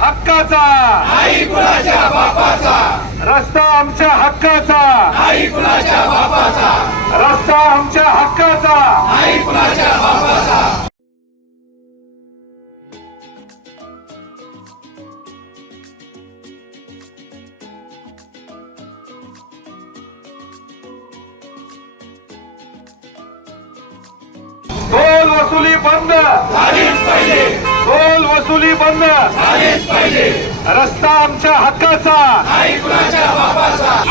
हक्काचा, नाही कुणाच्या बापाचा, रस्ता आमच्या हक्काचा, नाही कुणाच्या बापाचा, रस्ता आमच्या हक्काचा. नाही कुणाच्या बापाचा. टोल वसुली बंद झालीच पाहिजे, टोल वसुली बंद. झालीच पाहिजे, रस्ता आमच्या हक्काचा. नाही कुणाच्या बापाचा.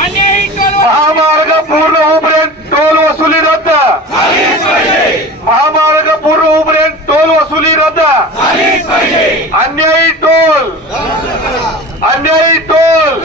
महामार्ग पूर्ण होईपर्यंत टोल वसुली रद्द. झालीच पाहिजे, महामार्ग पूर्ण होईपर्यंत टोल वसुली रद्द. झालीच पाहिजे. अन्यायी टोल, अन्यायी टोल,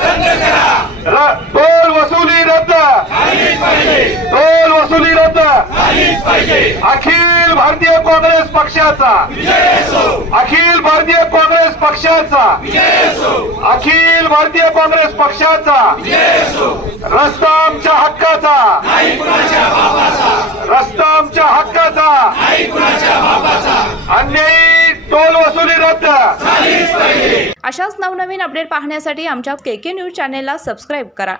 टोल वसुली रद्द, झालीच पाहिजे, टोल वसुली रद्द. झालीच पाहिजे. अखिल भारतीय काँग्रेस पक्षाचा, विजय असो, अखिल भारतीय काँग्रेस पक्षाचा, विजय असो, अखिल भारतीय काँग्रेस पक्षाचा. विजय असो. रस्ता आमच्या हक्काचा, नाही कुणाच्या बापाचा, रस्ता आमच्या हक्काचा. नाही कुणाच्या बापाचा. अन्यायी टोल वसुली रद्द. झालीच पाहिजे. अशाच नवनवीन अपडेट पाहण्यासाठी आमच्या KK न्यूज चॅनेलला सबस्क्राईब करा.